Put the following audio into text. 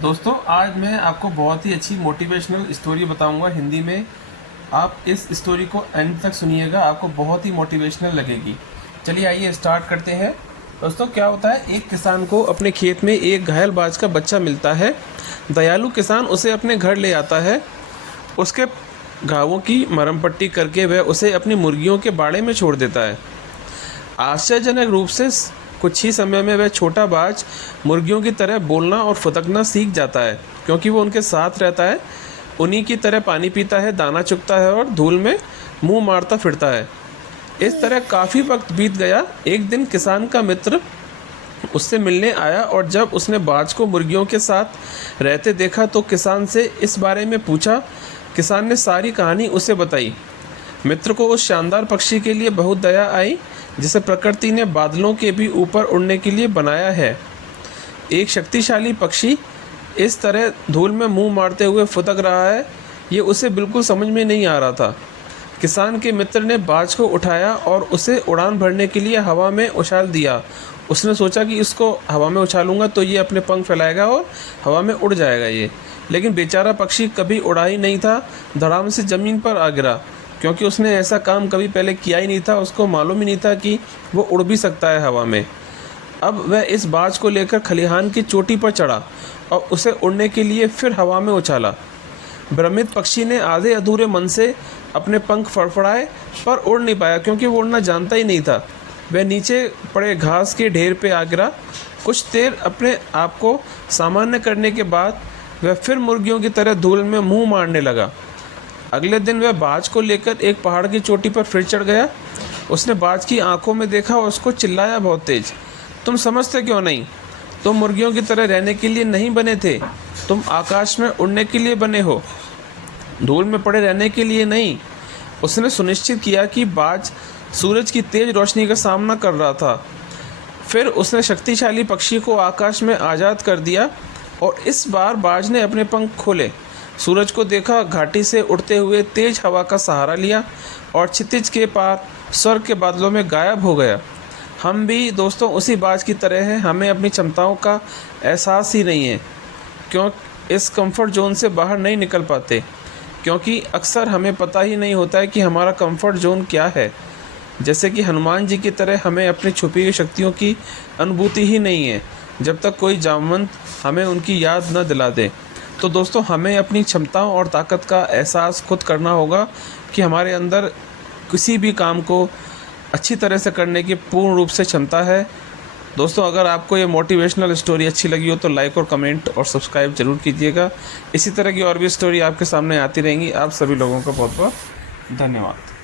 दोस्तों आज मैं आपको बहुत ही अच्छी मोटिवेशनल स्टोरी बताऊंगा हिंदी में। आप इस स्टोरी को एंड तक सुनिएगा, आपको बहुत ही मोटिवेशनल लगेगी। चलिए आइए स्टार्ट करते हैं। दोस्तों क्या होता है, एक किसान को अपने खेत में एक घायल बाज का बच्चा मिलता है। दयालु किसान उसे अपने घर ले आता है। उसके घावों की मरहम पट्टी करके वह उसे अपनी मुर्गियों के बाड़े में छोड़ देता है। आश्चर्यजनक रूप से कुछ ही समय में वह छोटा बाज मुर्गियों की तरह बोलना और फुदकना सीख जाता है, क्योंकि वो उनके साथ रहता है। उन्हीं की तरह पानी पीता है, दाना चुगता है और धूल में मुंह मारता फिरता है। इस तरह काफ़ी वक्त बीत गया। एक दिन किसान का मित्र उससे मिलने आया और जब उसने बाज को मुर्गियों के साथ रहते देखा तो किसान से इस बारे में पूछा। किसान ने सारी कहानी उसे बताई। मित्र को उस शानदार पक्षी के लिए बहुत दया आई, जिसे प्रकृति ने बादलों के भी ऊपर उड़ने के लिए बनाया है। एक शक्तिशाली पक्षी इस तरह धूल में मुंह मारते हुए फुदक रहा है, ये उसे बिल्कुल समझ में नहीं आ रहा था। किसान के मित्र ने बाज को उठाया और उसे उड़ान भरने के लिए हवा में उछाल दिया। उसने सोचा कि इसको हवा में उछालूंगा तो ये अपने पंख फैलाएगा और हवा में उड़ जाएगा ये। लेकिन बेचारा पक्षी कभी उड़ा ही नहीं था, धड़ाम से ज़मीन पर आ गिरा, क्योंकि उसने ऐसा काम कभी पहले किया ही नहीं था। उसको मालूम ही नहीं था कि वो उड़ भी सकता है हवा में। अब वह इस बाज को लेकर खलिहान की चोटी पर चढ़ा और उसे उड़ने के लिए फिर हवा में उछाला। भ्रमित पक्षी ने आधे अधूरे मन से अपने पंख फड़फड़ाए, पर उड़ नहीं पाया, क्योंकि वो उड़ना जानता ही नहीं था। वह नीचे पड़े घास के ढेर पे आ गिरा। कुछ देर अपने आप को सामान्य करने के बाद वह फिर मुर्गियों की तरह धूल में मुंह मारने लगा। अगले दिन वह बाज को लेकर एक पहाड़ की चोटी पर फिर चढ़ गया। उसने बाज की आंखों में देखा और उसको चिल्लाया बहुत तेज, तुम समझते क्यों नहीं? तुम मुर्गियों की तरह रहने के लिए नहीं बने थे, तुम आकाश में उड़ने के लिए बने हो, धूल में पड़े रहने के लिए नहीं। उसने सुनिश्चित किया कि बाज सूरज की तेज रोशनी का सामना कर रहा था। फिर उसने शक्तिशाली पक्षी को आकाश में आज़ाद कर दिया और इस बार बाज ने अपने पंख खोले, सूरज को देखा, घाटी से उड़ते हुए तेज हवा का सहारा लिया और क्षितिज के पार स्वर्ग के बादलों में गायब हो गया। हम भी दोस्तों उसी बाज की तरह हैं। हमें अपनी क्षमताओं का एहसास ही नहीं है, क्यों इस कंफर्ट जोन से बाहर नहीं निकल पाते, क्योंकि अक्सर हमें पता ही नहीं होता है कि हमारा कंफर्ट जोन क्या है। जैसे कि हनुमान जी की तरह हमें अपनी छुपी हुई शक्तियों की अनुभूति ही नहीं है, जब तक कोई जामवंत हमें उनकी याद न दिला दे। तो दोस्तों हमें अपनी क्षमताओं और ताकत का एहसास खुद करना होगा कि हमारे अंदर किसी भी काम को अच्छी तरह से करने की पूर्ण रूप से क्षमता है। दोस्तों अगर आपको ये मोटिवेशनल स्टोरी अच्छी लगी हो तो लाइक और कमेंट और सब्सक्राइब ज़रूर कीजिएगा। इसी तरह की और भी स्टोरी आपके सामने आती रहेंगी। आप सभी लोगों का बहुत बहुत धन्यवाद।